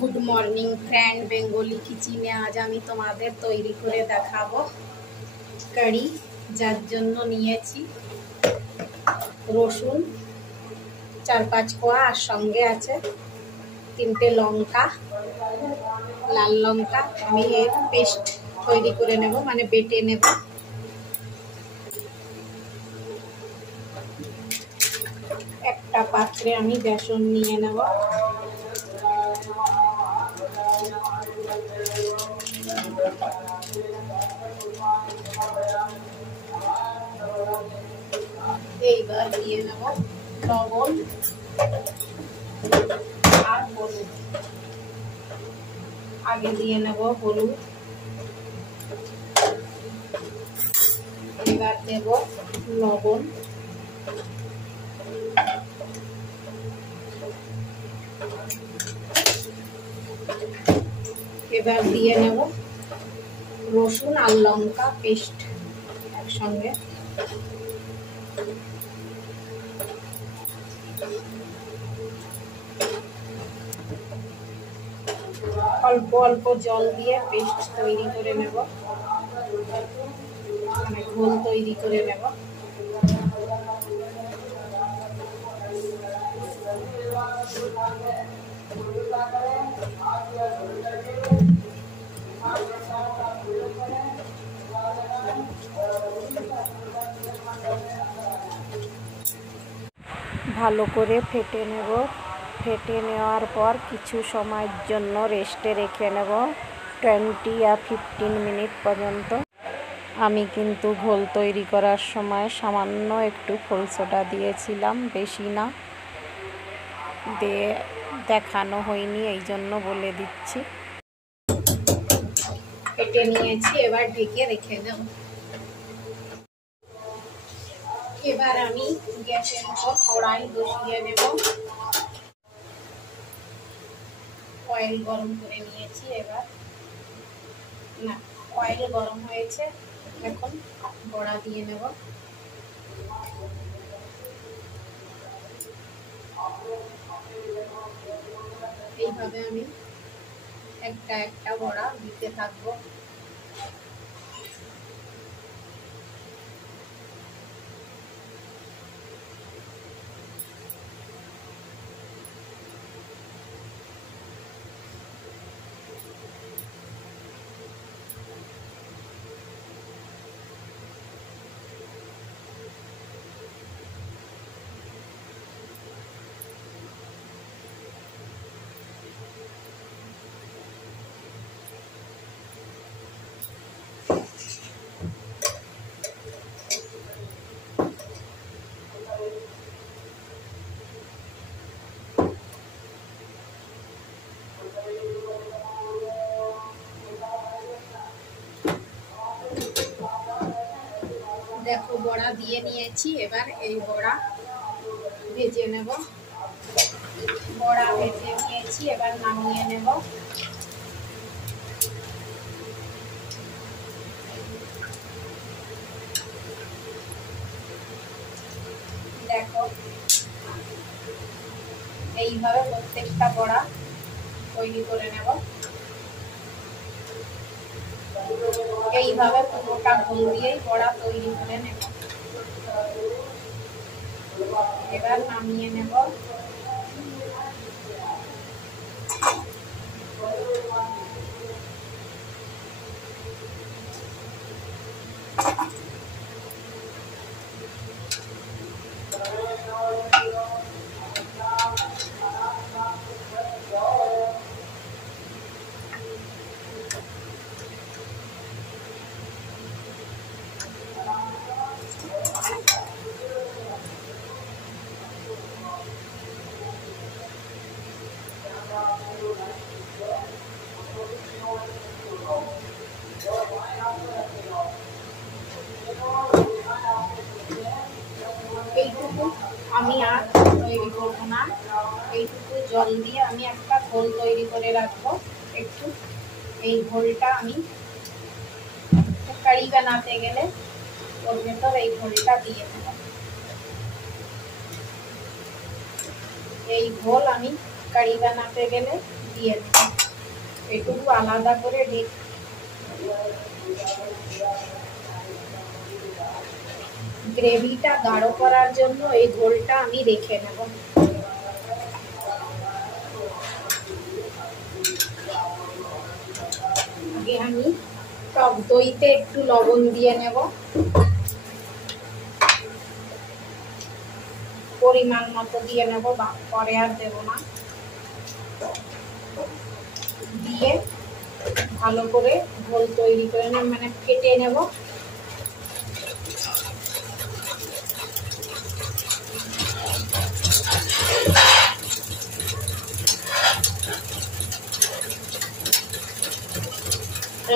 Good morning friend, Bengali কিচেনে আজ আমি তোমাদের তৈরি করে দেখাবো কারি। যার জন্য নিয়েছি রসুন 4-5 কোয়া, আর সঙ্গে আছে 3টে লঙ্কা, লাল লঙ্কা। আমি এর পেস্ট তৈরি করে নেব, মানে বেটে নেব। একটা পাত্রে আমি বেসন নিয়ে নেব। এইবার দিয়ে নেব লবণ আর হলুদ। আগে দিয়ে নেব হলুদ, এবার দেব লবণ, এবার দিয়ে নেব রসুন আর লঙ্কা পেস্ট একসঙ্গে। অল্প অল্প জল দিয়ে পেস্ট তৈরি করে নেব, মানে ঘোল তৈরি করে নেব। ভালো করে ফেটে নেব। ফেটে নেওয়ার পর কিছু সময়ের জন্য রেস্টে রেখে নেব, 20 বা 15 মিনিট পর্যন্ত। আমি কিন্তু ঘোল তৈরি করার সময় সামান্য একটু খোল সোডা দিয়েছিলাম, বেশি না, দিয়ে দেখানো হয়নি, এই জন্য বলে দিচ্ছি। ফেটে নিয়েছি, এবার ঢেকে রেখে দেব। এবার আমি গ্যাসের উপর কড়াই বসিয়ে নেব। অয়েল গরম করে নিয়েছি, এবার না, অয়েল গরম হয়েছে, এখন বড়া দিয়ে নেব। এইভাবে আমি একটা একটা বড়া দিতে থাকবো। দেখো বড়া দিয়ে নিয়েছি, এবার এই বড়া ভেজে নেব। বড়া ভেজে নিয়েছি, এবার নামিয়ে নেব। দেখো এইভাবে প্রত্যেকটা বড়া তৈরি করে নেব। এইভাবে পুরোটা ঘোল দিয়েই বড়া তৈরি করে নেব। এবার নামিয়ে নেব। এইটুকু আমি আর তৈরি করবো না, এইটুকু জল দিয়ে আমি একটা ঘোল তৈরি করে রাখবো। একটু এই ঘোলটা আমি কারি বানাতে গেলে ওর ভেতর এই ঘোলটা দিয়ে দেব। এই ঘোল আমি কারি বানাতে গেলে দিয়ে নেব, এটুকু আলাদা করে গ্রেভিটা গাঢ় করার জন্য এই ঝোলটা আমি রেখে নেব। আগে আমি টক দইতে একটু লবণ দিয়ে নেব, পরিমাণ মতো দিয়ে নেব, পরে আর দেব না। দিয়ে ভালো করে ঘোল তৈরি করে নেব, মানে ফেটে নেব।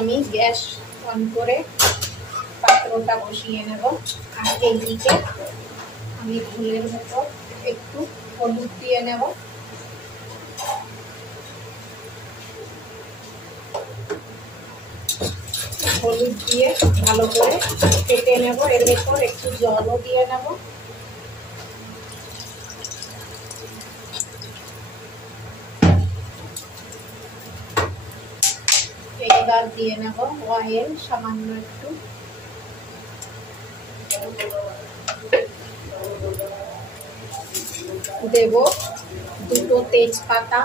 আমি গ্যাস অন করে পাত্রটা বসিয়ে নেব। আর এইদিকে আমি ঘোলের ভেতর একটু হলুদ দিয়ে নেব, হলুদ দিয়ে ভালো করে ফেটে নেব। এর ভেতর একটু জলও দিয়ে নেব। এইবার দিয়ে নেব অয়েল সামান্য একটু, দেব দুটো তেজপাতা,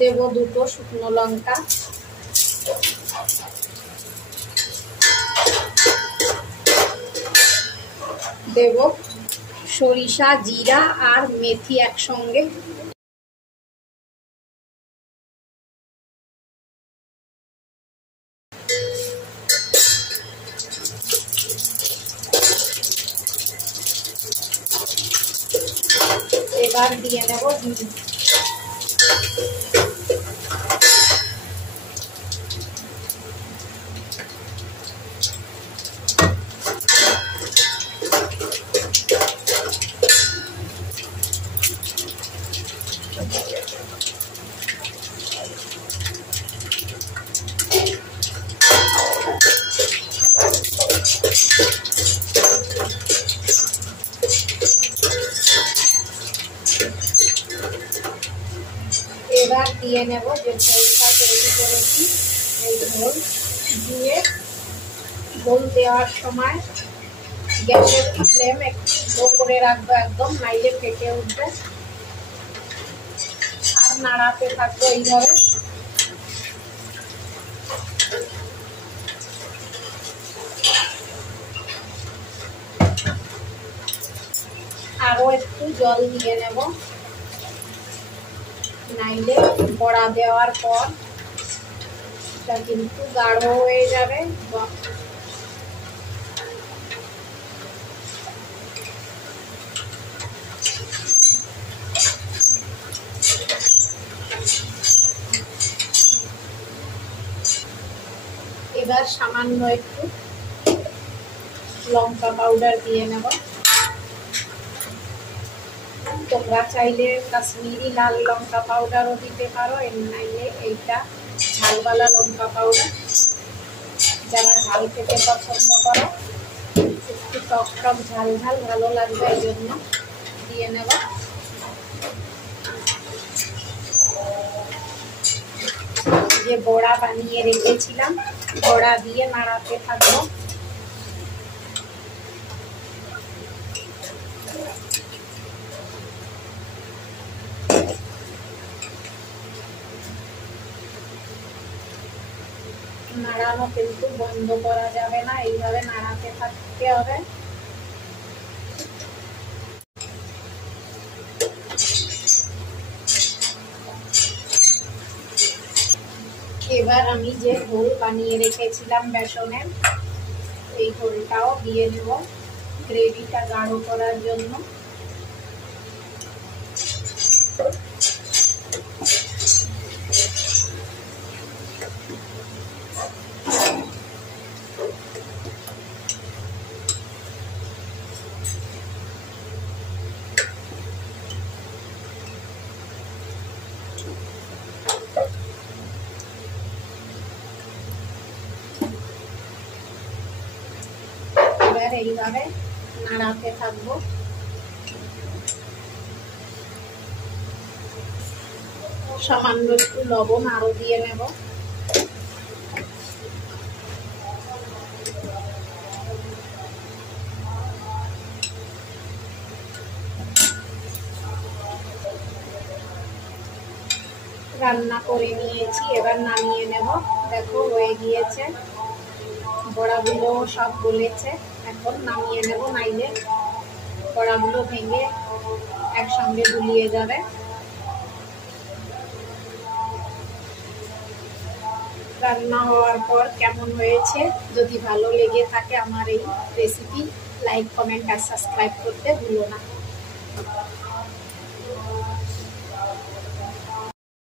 দেব দুটো শুকনো লঙ্কা, দেব সরিষা, জিরা আর মেথি একসঙ্গে। এবার দিয়ে নেব ডিম। এবার দিয়ে নেব যে ঘোলটা তৈরি করেছি, এই ঘোল দিয়ে ঘোল দেওয়ার সময় গ্যাসের ফ্লেম একটু লো করে রাখবো একদম, নাইলে ফেটে উঠবে। আর নাড়াতে থাকবো এইভাবে। আরো একটু জল দিয়ে নেব, নাইলে বড়া দেওয়ার পর এটা কিন্তু গাঢ় হয়ে যাবে। এবার সামান্য একটু লঙ্কা পাউডার দিয়ে নেব। তোমরা চাইলে কাশ্মীরি লাল লঙ্কা পাউডারও দিতে পারো, এর নাইলে এইটা ঝালওয়ালা লঙ্কা পাউডার। যারা ঝাল খেতে পছন্দ করো, একটু টক টক ঝাল ঝাল ভালো লাগবে, এই জন্য দিয়ে নেব। যে বড়া বানিয়ে রেখেছিলাম, বড়া দিয়ে নাড়াতে থাকবো। নাড়ানো কিন্তু বন্ধ করা যাবে না, এইভাবে নাড়াতে থাকতে হবে। এবার আমি যে ঘোল বানিয়ে রেখেছিলাম বেসনের, এই ঘোলটাও দিয়ে নেব গ্রেভিটা গাঢ় করার জন্য। এইভাবে নাড়াতে থাকবো। সামান্য একটু লবণ আরো দিয়ে নেব। রান্না করে নিয়েছি, এবার নামিয়ে নেব। দেখো হয়ে গিয়েছে, বড়াগুলো সব গলেছে। এখন নামিয়ে নেব, নাইলে বড়াগুলো ভেঙে একসঙ্গে গুলিয়ে যাবে। রান্না হওয়ার পর কেমন হয়েছে, যদি ভালো লেগে থাকে আমার এই রেসিপি, লাইক কমেন্ট আর সাবস্ক্রাইব করতে ভুলো না।